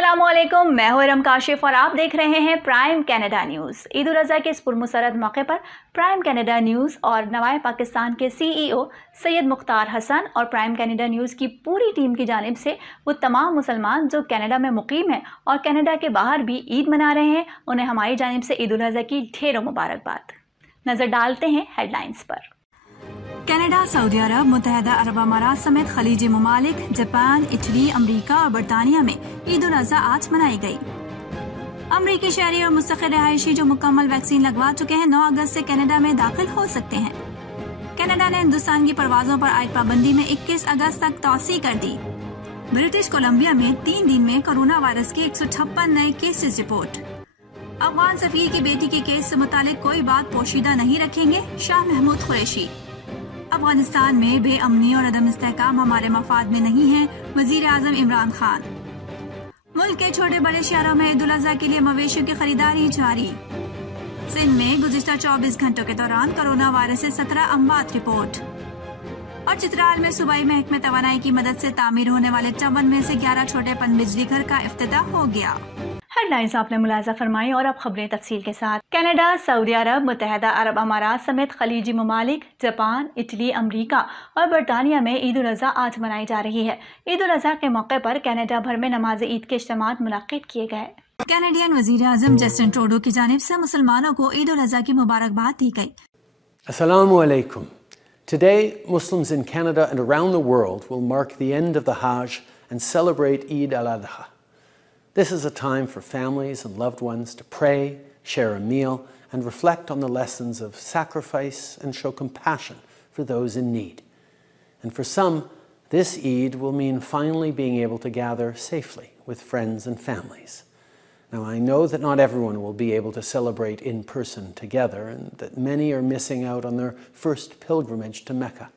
अस्सलामुअलैकुम, मैं हूं इरम काशिफ और आप देख रहे हैं prime Canada news. Eid ul Azha के इस पुरमसरत मौके पर प्राइम कनाडा न्यूज़ और नवाए पाकिस्तान के CEO सैयद मुख्तार हसन और प्राइम कनाडा न्यूज़ की पूरी टीम की जानिब से वो तमाम मुसलमान जो कनाडा में मुकीम हैं और कनाडा के बाहर भी ईद मना रहे हैं, उन्हें हमारी जानिब से ईद उल अज़हा की ढेरों मुबारकबाद। नज़र डालते हैं हेडलाइंस पर। कनाडा, सऊदी अरब, मुत्तहदा अरब अमारात समेत खलीजी ममालिक, जापान, इटली, अमरीका और बरतानिया में ईद उल अज़हा आज मनाई गई। अमरीकी शहरी और मुस्तकिल रहायशी जो मुकम्मल वैक्सीन लगवा चुके हैं 9 अगस्त से कनाडा में दाखिल हो सकते हैं। कनाडा ने हिंदुस्तान की परवाजों पर आयद पाबंदी में 21 अगस्त तक तौसी कर दी। ब्रिटिश कोलंबिया में 3 दिन में कोरोना वायरस के 156 नए केसेस रिपोर्ट। अफगान सफीर की बेटी के केस से मुतालिक कोई बात पोशीदा नहीं रखेंगे, शाह महमूद कुरैशी। अफगानिस्तान में बेअमनी और अदम इस्तेहकाम हमारे मफाद में नहीं है, वजीर आजम इमरान खान। मुल्क के छोटे बड़े शहरों में ईद उल अज़हा के लिए मवेशियों की खरीदारी जारी। सिंध में गुज़िश्ता 24 घंटों के दौरान कोरोना वायरस से 17 अमवात रिपोर्ट। और चित्राल में सूबाई महकमे तवानाई की मदद से तामीर होने वाले 54 में से 11 छोटे पनबिजली घर का इफ्तिताह हो गया। हेडलाइंस आपने मुलाजा फरमाई और अब खबरें तफसील के साथ। कनाडा, सऊदी अरब, मुत्तहदा अरब अमारात समेत खलीजी ममालिक, जापान, इटली, अमरीका और बरतानिया में ईद उल अज़हा आज मनाई जा रही है। ईद उल अज़हा के मौके पर कनाडा भर में नमाज ईद के इज्तिमात मुनक्किद किए गए। कैनेडियन वजीर आजम जस्टिन ट्रूडो की जानिब से मुसलमानों को ईद उल अज़हा की मुबारकबाद दी गई। Assalamu alaikum. Today, Muslims in Canada and around the world will mark the end of the Hajj and celebrate Eid al-Adha. This is a time for families and loved ones to pray, share a meal, and reflect on the lessons of sacrifice and show compassion for those in need. And for some, this Eid will mean finally being able to gather safely with friends and families. Now, I know that not everyone will be able to celebrate in person together, and that many are missing out on their first pilgrimage to Mecca.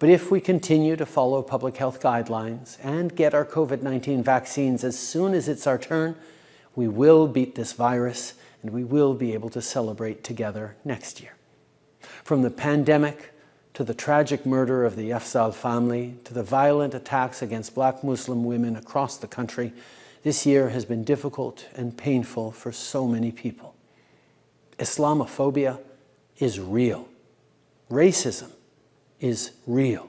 But if we continue to follow public health guidelines and get our COVID-19 vaccines as soon as it's our turn, we will beat this virus and we will be able to celebrate together next year. From the pandemic to the tragic murder of the Afzal family to the violent attacks against black Muslim women across the country, this year has been difficult and painful for so many people. Islamophobia is real. Racism is real.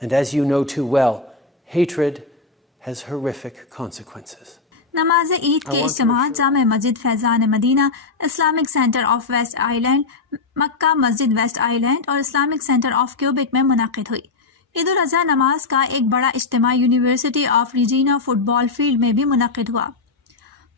And as you know too well, hatred has horrific consequences. नमाज ईद के इज्तिमा Jame Masjid Faizan Madina, Islamic Centre of West Island, Makkah Masjid West Island और Islamic Centre of Quebec में मुनक्किद हुई। ईद उल अज़हा नमाज का एक बड़ा इज्तिमा यूनिवर्सिटी ऑफ रिजीना फुटबॉल फील्ड में भी मुनक्किद हुआ।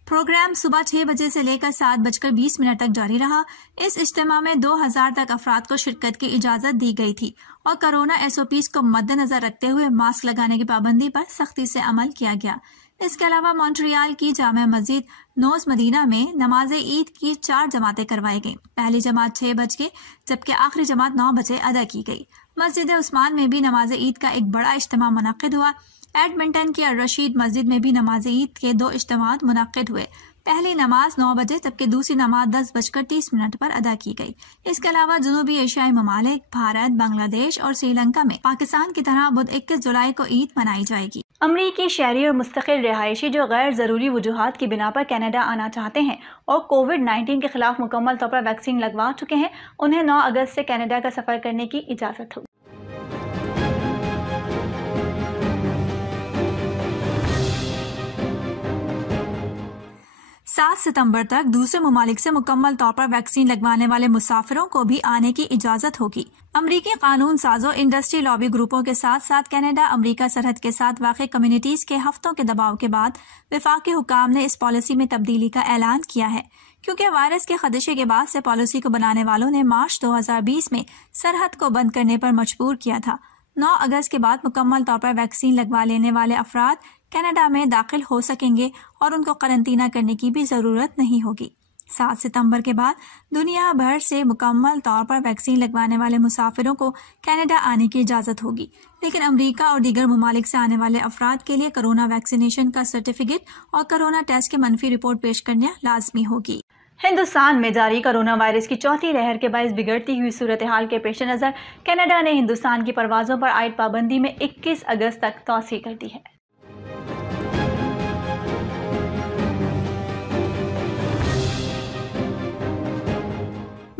प्रोग्राम सुबह 6 बजे से लेकर 7:20 तक जारी रहा। इस इज्तिमा में 2000 तक अफराद को शिरकत की इजाजत दी गई थी और कोरोना SOPs को मद्देनजर रखते हुए मास्क लगाने की पाबंदी पर सख्ती से अमल किया गया। इसके अलावा मॉन्ट्रियल की जामा मस्जिद नोज मदीना में नमाज ईद की 4 जमातें करवाई गईं। पहली जमात 6 बजे जबकि आखिरी जमात 9 बजे अदा की गई। मस्जिद उस्मान में भी नमाज ईद का एक बड़ा इज्तिमा मुनक्किद हुआ। एडमिंटन की रशीद मस्जिद में भी नमाज ईद के 2 इज्तिमात मुनक्किद हुए। पहली नमाज 9 बजे जबकि दूसरी नमाज 10:30 पर अदा की गई। इसके अलावा जनूबी एशियाई ममालिक, भारत, बांग्लादेश और श्रीलंका में पाकिस्तान की तरह बुध 21 जुलाई को ईद मनाई जाएगी। अमरीकी शहरी और मुस्तकिल रिहायशी जो गैर ज़रूरी वजूहात की बिना पर कनाडा आना चाहते हैं और कोविड-19 के खिलाफ मुकम्मल तौर पर वैक्सीन लगवा चुके हैं, उन्हें 9 अगस्त से कनाडा का सफ़र करने की इजाज़त होगी। 7 सितंबर तक दूसरे ममालिक से मुकम्मल तौर पर वैक्सीन लगवाने वाले मुसाफिरों को भी आने की इजाजत होगी। अमरीकी कानून साजों, इंडस्ट्री लॉबी ग्रुपों के साथ साथ कनाडा अमरीका सरहद के साथ वाक़ कम्युनिटीज के हफ्तों के दबाव के बाद वफाकी हुकाम ने इस पॉलिसी में तब्दीली का ऐलान किया है, क्योंकि वायरस के खदशे के बाद से पॉलिसी को बनाने वालों ने मार्च 2020 में सरहद को बंद करने पर मजबूर किया था। 9 अगस्त के बाद मुकम्मल तौर पर वैक्सीन लगवा लेने वाले अफराद कनाडा में दाखिल हो सकेंगे और उनको करंतना करने की भी जरूरत नहीं होगी। 7 सितंबर के बाद दुनिया भर से मुकम्मल तौर पर वैक्सीन लगवाने वाले मुसाफिरों को कनाडा आने की इजाजत होगी, लेकिन अमेरिका और दीगर ममालिक से आने वाले अफराद के लिए कोरोना वैक्सीनेशन का सर्टिफिकेट और कोरोना टेस्ट की मनफी रिपोर्ट पेश करना लाजमी होगी। हिंदुस्तान में जारी कोरोना वायरस की चौथी लहर के बायस बिगड़ती हुई सूरत हाल के पेश नज़र कनाडा ने हिंदुस्तान की परवाजों पर आयद पाबंदी में 21 अगस्त तक तौसीह कर दी है।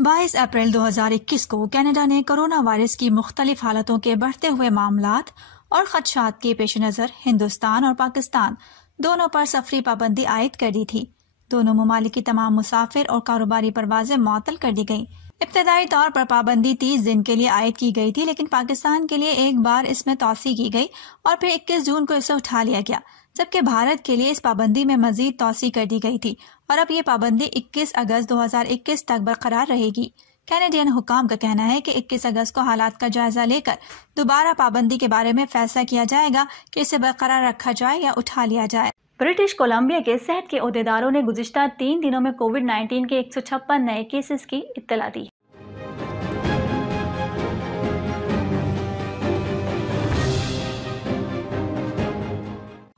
22 अप्रैल 2021 को कनाडा ने कोरोना वायरस की मुख्तलिफ हालतों के बढ़ते हुए मामलात और खदशात के पेश नज़र हिंदुस्तान और पाकिस्तान दोनों पर सफरी पाबंदी आयद कर दी थी। दोनों ममालिक की तमाम मुसाफिर और कारोबारी परवाजें मुअत्तल कर दी गईं। इब्तदाई तौर पर पाबंदी 30 दिन के लिए आयद की गई थी, लेकिन पाकिस्तान के लिए एक बार इसमें तौसी की गई और फिर 21 जून को इसे उठा लिया गया, जबकि भारत के लिए इस पाबंदी में मजीद तौसी कर दी गई थी और अब ये पाबंदी 21 अगस्त 2021 तक बरकरार रहेगी। कैनेडियन हुकाम का कहना है कि 21 अगस्त को हालात का जायजा लेकर दोबारा पाबंदी के बारे में फैसला किया जाएगा कि इसे बरकरार रखा जाए या उठा लिया जाए। ब्रिटिश कोलंबिया के सेहत के ओहदेदारों ने गुज़िश्ता 3 दिनों में कोविड-19 के 156 नए केसेस की इत्तला दी।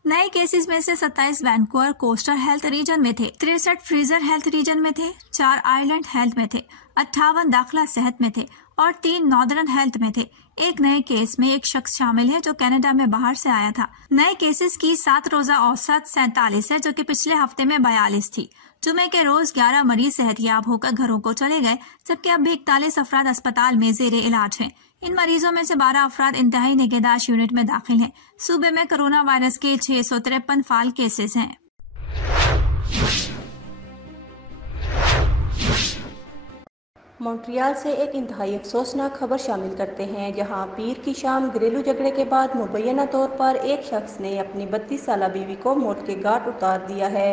नए केसेस में से 27 वैंकूवर कोस्टल हेल्थ रीजन में थे, 63 फ्रीजर हेल्थ रीजन में थे, 4 आयरलैंड हेल्थ में थे, 58 दाखिला सेहत में थे और 3 नॉर्दर्न हेल्थ में थे। एक नए केस में एक शख्स शामिल है जो कनाडा में बाहर से आया था। नए केसेस की 7 रोजा औसत 47 है, जो कि पिछले हफ्ते में 42 थी। जुमे के रोज 11 मरीज सेहतयाब होकर घरों को चले गए, जबकि अब भी 41 अफराद अस्पताल में जेर इलाज हैं। इन मरीजों में से 12 अफराद इंतहाई निगहदाश्त यूनिट में दाखिल हैं। सूबे में कोरोना वायरस के 653 फाल केसेस हैं। मॉन्ट्रियल से एक इंतहाई अफसोसनाक खबर शामिल करते हैं, जहां पीर की शाम घरेलू झगड़े के बाद मुबैना तौर पर एक शख्स ने अपनी 32 साला बीवी को मौत के घाट उतार दिया है।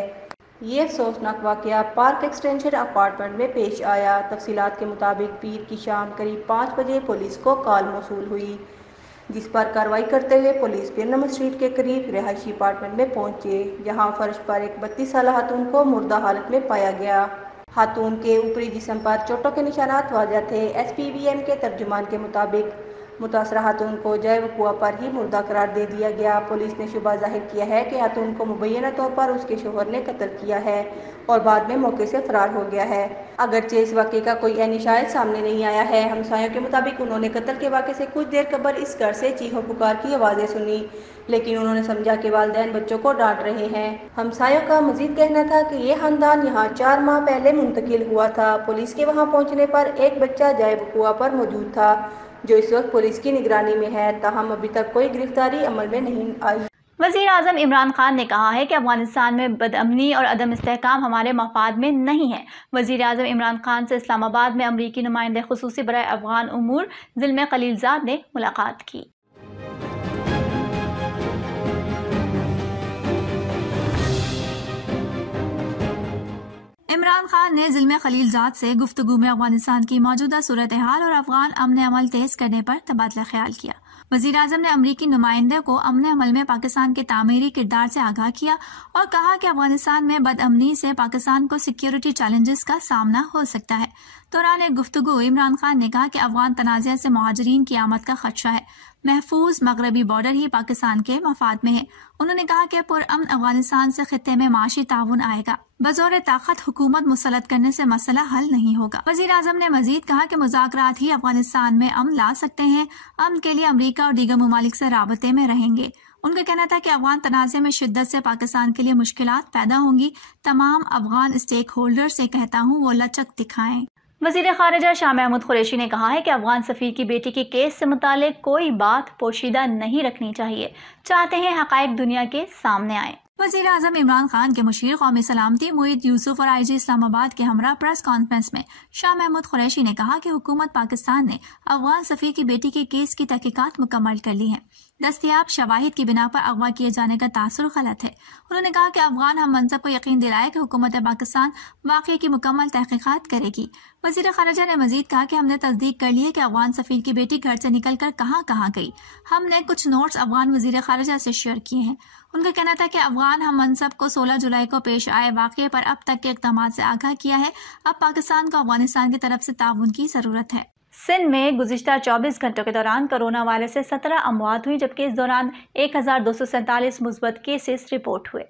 ये अफसोसनाक वाक़या पार्क एक्सटेंशन अपार्टमेंट में पेश आया। तफसीलात के मुताबिक पीर की शाम करीब 5 बजे पुलिस को कॉल मौसूल हुई, जिस पर कार्रवाई करते हुए पुलिस पिरनम स्ट्रीट के करीब रिहायशी अपार्टमेंट में पहुंचे, जहां फर्श पर एक 32 साला खातून को मुर्दा हालत में पाया गया। खातून के ऊपरी जिस्म पर चोटों के निशानात वाज़ह थे। SPVM के तर्जुमान के मुताबिक मुतासरा खातून को जय वक़ुआ पर ही मुर्दा करार दे दिया गया। पुलिस ने शुबा जाहिर किया है कि खातून को मुबैना तौर पर उसके शोहर ने कत्ल किया है और बाद में मौके से फरार हो गया है। अगरचे इस वाक़े का कोई ऐनी शाहिद सामने नहीं आया है। हमसायों के मुताबिक उन्होंने कत्ल के वाक़े से कुछ देर कबल इस घर से चीखों पुकार की आवाज़ें सुनी, लेकिन उन्होंने समझा कि वालिदैन बच्चों को डांट रहे हैं। हमसायों का मजीद कहना था कि ये खानदान यहाँ 4 माह पहले मुंतकिल हुआ था। पुलिस के वहाँ पहुँचने पर एक बच्चा जय वक़ुआ पर मौजूद था, जो इस वक्त पुलिस की निगरानी में है। ताहम अभी तक कोई गिरफ्तारी अमल में नहीं आई। वज़ीर आज़म इमरान खान ने कहा है कि अफगानिस्तान में बदअमनी और अदम इस्तेहकाम हमारे मफाद में नहीं है। वज़ीर आज़म इमरान खान से इस्लामाबाद में अमरीकी नुमाइंदे खुसूसी बराए अफ़गान उमूर ज़िल्मे खलीलज़ाद ने मुलाकात की। इमरान खान ने ज़िल्मे खलीलज़ाद से गुफ्तगू में अफगानिस्तान की मौजूदा सूरत हाल और अफगान अमन अमल तेज करने पर तबादला ख्याल किया। वज़ीर आज़म ने अमरीकी नुमाइंदे को अमन अमल में पाकिस्तान के तामीरी किरदार से आगाह किया और कहा कि अफगानिस्तान में बदअमनी से पाकिस्तान को सिक्योरिटी चैलेंजेस का सामना हो सकता है। दौरान एक गुफ्तगू इमरान खान ने कहा कि अफगान तनाज़े से मुहाजिरीन की आमद का खदशा है। महफूज मगरबी बॉर्डर ही पाकिस्तान के मफाद में है। उन्होंने कहा कि पुरअमन अफगानिस्तान से खित्ते में माशी ताउन आएगा। बज़ौर ताकत हुकूमत मुसल्लत करने से मसला हल नहीं होगा। वज़ीर आज़म ने मजीद कहा कि मुज़ाकरात ही अफगानिस्तान में अमन ला सकते हैं। अमन के लिए अमरीका और दीगर ममालिक से राबते में रहेंगे। उनका कहना था कि अफगान तनाज़े में शिद्दत से पाकिस्तान के लिए मुश्किलात पैदा होंगी। तमाम अफगान स्टेक होल्डर से कहता हूँ वो लचक दिखाएं। वज़ीर ख़ारिजा शाह महमूद कुरैशी ने कहा है कि अफगान सफ़ीर की बेटी के केस से मुतालिक कोई बात पोशीदा नहीं रखनी चाहिए। चाहते हैं हक़ाइक़ दुनिया के सामने आए। वज़ीर आज़म इमरान खान के मुशीर कौमी सलामती मुईद यूसुफ और IG इस्लामाबाद के हमरा प्रेस कॉन्फ्रेंस में शाह महमूद कुरैशी ने कहा कि हुकूमत पाकिस्तान ने अफगान सफ़ीर की बेटी के केस की तहकीकात मुकम्मल कर ली है। दस्तयाब शवाहिद की बिना पर अगवा किए जाने का तासुर गलत है। उन्होंने कहा कि अफगान हम मनसब को यकीन दिलाया कि हुकूमत पाकिस्तान वाक़े की मुकम्मल तहकीकात करेगी। वज़ीर ख़ारिजा ने मजीद कहा कि हमने तस्दीक कर ली है कि अफगान सफ़ीर की बेटी घर से निकल कर कहाँ कहाँ गई। हमने कुछ नोट्स अफगान वज़ीर ख़ारिजा से शेयर किए हैं। उनका कहना था कि अफगान हम मनसब को 16 जुलाई को पेश आए वाक़े पर अब तक के इक़दामात से आगाह किया है। अब पाकिस्तान को अफगानिस्तान की तरफ से ताउन की ज़रूरत है। सिंध में गुज़िश्ता 24 घंटों के दौरान कोरोना वायरस से 17 अमवात हुई, जबकि इस दौरान 1247 मुस्बत केसेस रिपोर्ट हुए।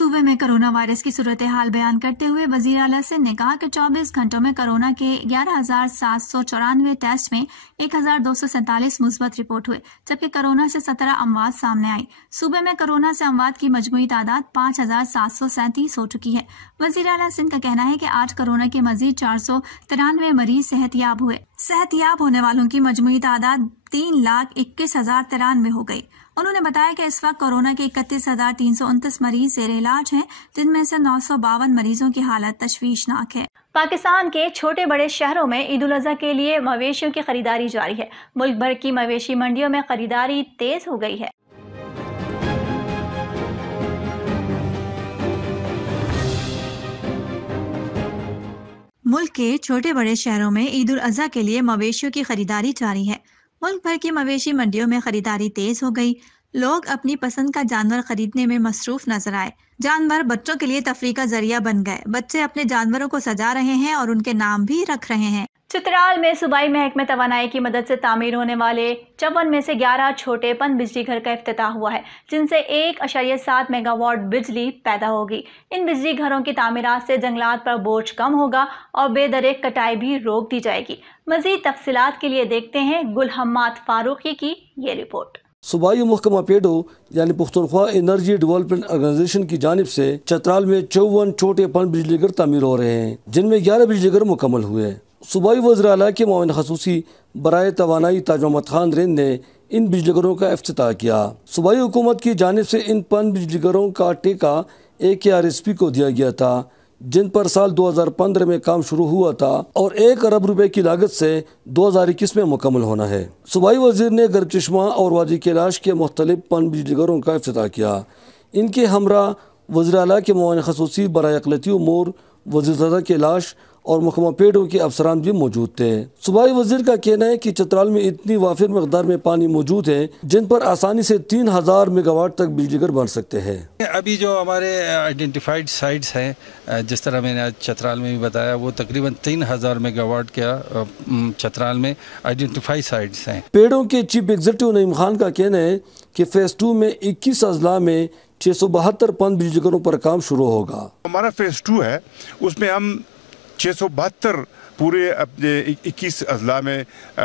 सूबे में कोरोना वायरस की सूरत हाल बयान करते हुए वजीर आला सिंध ने कहा कि 24 घंटों में कोरोना के 11,794 टेस्ट में 1,247 मुस्बत रिपोर्ट हुए, जबकि कोरोना से 17 अमवात सामने आई। सूबे में कोरोना से अमवात की मजमूई तादाद 5,737 हो चुकी है। वजीर आला सिंध का कहना है कि आज कोरोना के मजीद 493 मरीज सेहतयाब हुए। सेहतयाब होने वालों की मजमूई तादाद 3,21,093 हो गई। उन्होंने बताया कि इस वक्त कोरोना के 31,329 मरीज ज़ेर इलाज हैं, जिनमें से 952 मरीजों की हालत तशवीशनाक है। पाकिस्तान के छोटे बड़े शहरों में ईद उल अज़हा के लिए मवेशियों की खरीदारी जारी है। मुल्क भर की मवेशी मंडियों में खरीदारी तेज हो गई है। मुल्क के छोटे बड़े शहरों में ईद उल अज़हा के लिए मवेशियों की खरीदारी जारी है। मुल्क भर की मवेशी मंडियों में खरीदारी तेज हो गई। लोग अपनी पसंद का जानवर खरीदने में मसरूफ नजर आए। जानवर बच्चों के लिए तफरीह का जरिया बन गए। बच्चे अपने जानवरों को सजा रहे हैं और उनके नाम भी रख रहे हैं। चित्राल में सूबाई महकमे तवानाई की मदद से तामीर होने वाले 54 में से 11 छोटे पन बिजली घर का इफ्तिताह हुआ है, जिनसे 1.7 मेगावाट बिजली पैदा होगी। इन बिजली घरों की तामीरात से जंगलात पर बोझ कम होगा और बेदरेक कटाई भी रोक दी जाएगी। मजीद तफसीलात के लिए देखते हैं गुल हम्माद फारूकी की ये रिपोर्ट। सूबाई महकमा पेडो यानी पुख्तनख्वा एनर्जी डेवलपमेंट ऑर्गेनाइजेशन की जानिब से चतराल में 54 छोटे पन बिजली घर तामीर हो रहे हैं, जिनमें 11 बिजली घर मुकम्मल हुए। सूबाई वज़ीर आला के मुआविन खसूसी बराए तवानाई ताज मोहम्मद खान रेन ने इन बिजली घरों का इफ्तिताह किया। सूबाई हुकूमत की जानिब से इन पन बिजली घरों का ठेका AKRSP को दिया गया था, जिन पर साल 2015 में काम शुरू हुआ था और 1 अरब रुपए की लागत से 2021 में मुकम्मल होना है। सूबाई वजीर ने गर्ब चश्मा और वादी कैलाश के मुख्तलिफ पन बिजली घरों का इफ्तिताह किया। इनके हमरा वज़ीर आला के मुआविन खसूसी बराए अक़लियती उमूर वज़ीर कैलाश और महकमा पेड़ों के अफसरान भी मौजूद थे। सूबाई वजीर का कहना है कि चतराल में इतनी वाफिर मकदार में पानी मौजूद है, जिन पर आसानी से 3000 मेगावाट तक बिजली घर बन सकते हैं। अभी जो हमारे आइडेंटिफाइड साइट्स हैं, जिस तरह मैंने आज चतराल में भी बताया, वो तकरीबन 3000 मेगावाट का चतराल में आइडेंटिफाइड साइट्स हैं। पेड़ों के चीफ एग्जीक्यूटिव नईम खान का कहना है कि फेज़ 2 में 21 अजला में 672 पन बिजली घरों पर काम शुरू होगा। हमारा फेज़ 2 है, उसमें हम 672 पूरे अपने 21 अजला में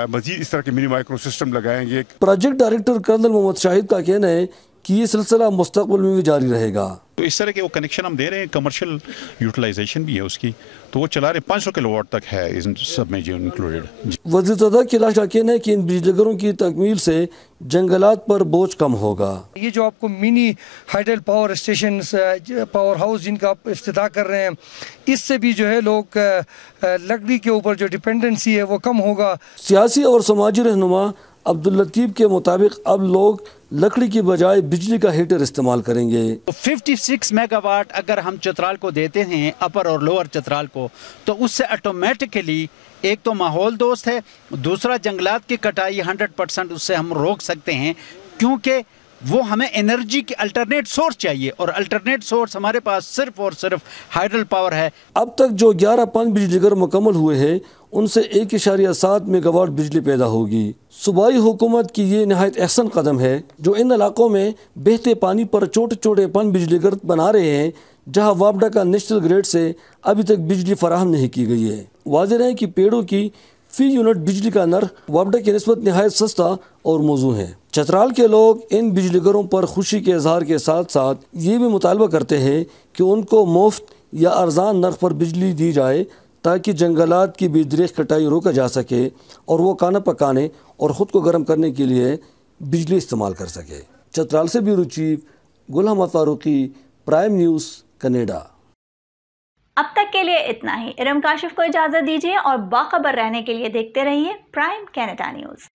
मजीद इस तरह के मिनी माइक्रो सिस्टम लगाएंगे। Project director colonel Mohammad Shahid का कहना है कि ये सिलसिला मुस्तकबिल में भी जारी रहेगा। तो इस तरह के वो कनेक्शन हम दे रहे हैं, कमर्शियल यूटिलाइजेशन भी है उसकी, तो वो चला रहे 500 किलोवाट तक है इन सब में जो इंक्लूडेड। वज़ीर कैलाश का कहना है कि इन बिजली घरों की तकमील से जंगलात पर बोझ कम होगा। ये जो आपको mini hydel power station, power house जिनका आप इफ्तिताह कर रहे हैं, इससे भी जो है लोग लकड़ी के ऊपर जो डिपेंडेंसी है वो कम होगा। सियासी और समाजी रहनुमा अब्दुल लतीफ़ के मुताबिक अब लोग लकड़ी की बजाय बिजली का हीटर इस्तेमाल करेंगे। तो 56 मेगावाट अगर हम चतराल को देते हैं, अपर और लोअर चतराल को, तो उससे ऑटोमेटिकली एक तो माहौल दोस्त है, दूसरा जंगलात की कटाई 100% उससे हम रोक सकते हैं, क्योंकि वो हमें एनर्जी की अल्टरनेट सोर्स चाहिए और अल्टरनेट सोर्स हमारे पास सिर्फ और सिर्फ हाइडल पावर है। अब तक जो 11 पन बिजली घर मुकम्मल हुए हैं, उनसे 1.7 मेगावाट बिजली पैदा होगी। सूबाई हुकूमत की ये नहायत अहसन कदम है, जो इन इलाकों में बहते पानी पर छोटे छोटे पन बिजली घर बना रहे हैं, जहाँ वापडा का नेशनल ग्रिड से अभी तक बिजली फराहम नहीं की गई है। वाज़ेह है कि पेड़ों की फी यूनिट बिजली का नर्ख वापडा की निस्बत नहायत सस्ता और मौजू है। चतराल के लोग इन बिजली घरों पर खुशी के इजहार के साथ साथ ये भी मुतालबा करते हैं कि उनको मुफ्त या अर्जान नर्ख पर बिजली दी जाए, ताकि जंगलात की बेदरेख कटाई रोका जा सके और वो खाना पकाने और ख़ुद को गर्म करने के लिए बिजली इस्तेमाल कर सके। चतराल से bureau chief Gul Hammad Farooqui, Prime News, Canada. अब तक के लिए इतना ही। इरम काशिफ को इजाज़त दीजिए और बाखबर रहने के लिए देखते रहिए प्राइम कनाडा न्यूज़।